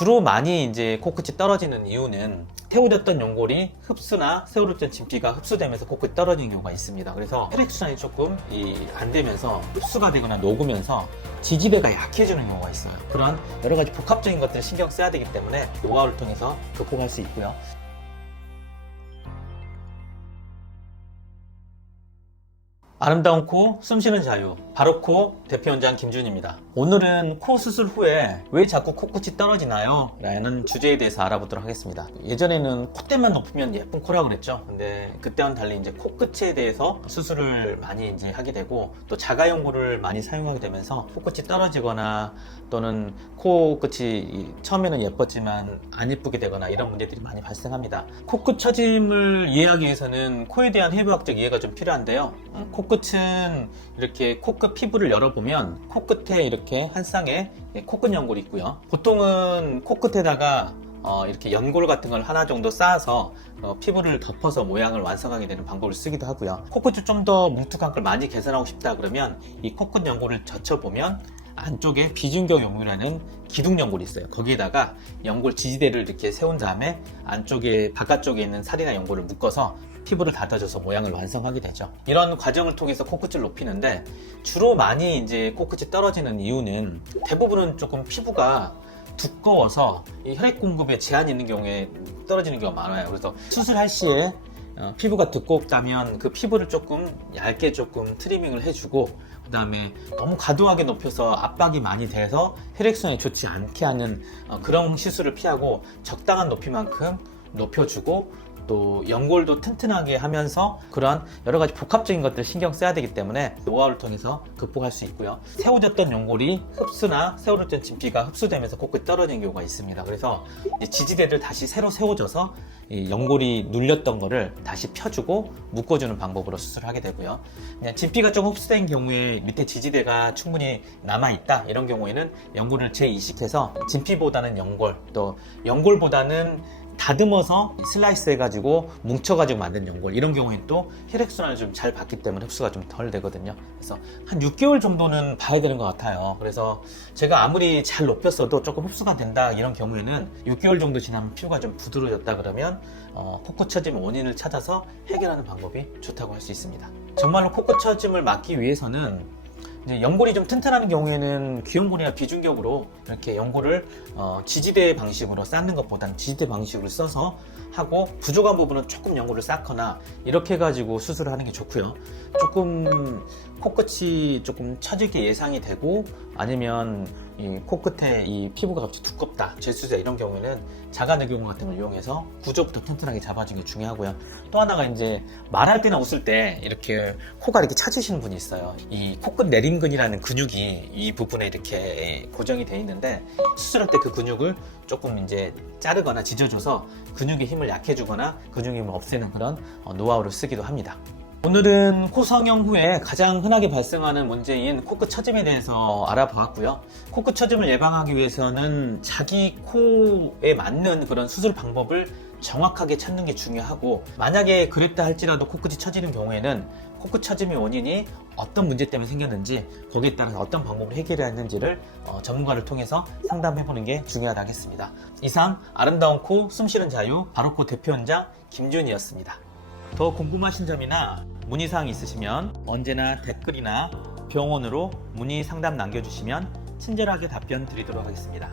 주로 많이 이제 코끝이 떨어지는 이유는 세워졌던 연골이 흡수나 세워졌던 진피가 흡수되면서 코끝이 떨어지는 경우가 있습니다. 그래서 혈액순환이 조금 안 되면서 흡수가 되거나 녹으면서 지지대가 약해지는 경우가 있어요. 그런 여러 가지 복합적인 것들을 신경 써야 되기 때문에 노하우를 통해서 극복할 수 있고요. 아름다운 코, 숨쉬는 자유, 바로코 대표원장 김준입니다. 오늘은 코 수술 후에 왜 자꾸 코끝이 떨어지나요? 라는 주제에 대해서 알아보도록 하겠습니다. 예전에는 콧대만 높으면 예쁜 코라고 그랬죠. 근데 그때와는 달리 이제 코끝에 대해서 수술을 많이 이제 하게 되고 또 자가연고를 많이 사용하게 되면서 코끝이 떨어지거나 또는 코끝이 처음에는 예뻤지만 안 예쁘게 되거나 이런 문제들이 많이 발생합니다. 코끝 처짐을 이해하기 위해서는 코에 대한 해부학적 이해가 좀 필요한데요. 코끝은 이렇게 코끝 피부를 열어보면 코끝에 이렇게 한 쌍의 코끝 연골이 있고요. 보통은 코끝에다가 이렇게 연골 같은 걸 하나 정도 쌓아서 피부를 덮어서 모양을 완성하게 되는 방법을 쓰기도 하고요. 코끝을 좀 더 뭉툭한 걸 많이 개선하고 싶다 그러면 이 코끝 연골을 젖혀보면 안쪽에 비중격 연골이라는 기둥 연골이 있어요. 거기에다가 연골 지지대를 이렇게 세운 다음에 안쪽에 바깥쪽에 있는 살이나 연골을 묶어서 피부를 닫아줘서 모양을 완성하게 되죠. 이런 과정을 통해서 코끝을 높이는데 주로 많이 이제 코끝이 떨어지는 이유는 대부분은 조금 피부가 두꺼워서 이 혈액 공급에 제한이 있는 경우에 떨어지는 경우가 많아요. 그래서 수술할 시에 피부가 두껍다면 그 피부를 조금 얇게 조금 트리밍을 해주고 그 다음에 너무 과도하게 높여서 압박이 많이 돼서 혈액순환이 좋지 않게 하는 그런 시술을 피하고 적당한 높이만큼 높여주고 또 연골도 튼튼하게 하면서 그러한 여러 가지 복합적인 것들을 신경 써야 되기 때문에 노하우를 통해서 극복할 수 있고요. 세워졌던 연골이 흡수나 세워졌던 진피가 흡수되면서 코끝이 떨어지는 경우가 있습니다. 그래서 지지대를 다시 새로 세워줘서 이 연골이 눌렸던 거를 다시 펴주고 묶어주는 방법으로 수술을 하게 되고요. 그냥 진피가 좀 흡수된 경우에 밑에 지지대가 충분히 남아있다 이런 경우에는 연골을 재이식해서 진피보다는 연골 또 연골보다는 다듬어서 슬라이스 해가지고 뭉쳐가지고 만든 연골 이런 경우에는 또 혈액순환을 좀 잘 받기 때문에 흡수가 좀 덜 되거든요. 그래서 한 6개월 정도는 봐야 되는 것 같아요. 그래서 제가 아무리 잘 높였어도 조금 흡수가 된다 이런 경우에는 6개월 정도 지나면 피부가 좀 부드러워졌다 그러면 코끝 처짐 원인을 찾아서 해결하는 방법이 좋다고 할 수 있습니다. 정말로 코끝 처짐을 막기 위해서는 이제 연골이 좀 튼튼한 경우에는 귀연골이나 비중격으로 이렇게 연골을 지지대 방식으로 쌓는 것보다는 지지대 방식으로 써서 하고 부족한 부분은 조금 연골을 쌓거나 이렇게 해가지고 수술을 하는 게 좋고요. 조금 코끝이 조금 처지게 예상이 되고 아니면 이 코끝에 이 피부가 갑자기 두껍다, 재수자 이런 경우에는 자가내경 같은 걸 이용해서 구조부터 튼튼하게 잡아주는 게 중요하고요. 또 하나가 이제 말할 때나 웃을 때 이렇게 코가 이렇게 차지시는 분이 있어요. 이 코끝 내림근이라는 근육이 이 부분에 이렇게 고정이 되어 있는데 수술할 때 그 근육을 조금 이제 자르거나 지져줘서 근육의 힘을 약해주거나 근육의 힘을 없애는 그런 노하우를 쓰기도 합니다. 오늘은 코 성형 후에 가장 흔하게 발생하는 문제인 코끝 처짐에 대해서 알아보았고요. 코끝 처짐을 예방하기 위해서는 자기 코에 맞는 그런 수술 방법을 정확하게 찾는 게 중요하고 만약에 그랬다 할지라도 코끝이 처지는 경우에는 코끝 처짐의 원인이 어떤 문제 때문에 생겼는지 거기에 따라서 어떤 방법으로 해결해야 하는지를 전문가를 통해서 상담해보는 게 중요하다 하겠습니다. 이상 아름다운 코 숨쉬는 자유 바로코 대표원장 김준이었습니다. 더 궁금하신 점이나 문의사항이 있으시면 언제나 댓글이나 병원으로 문의 상담 남겨주시면 친절하게 답변 드리도록 하겠습니다.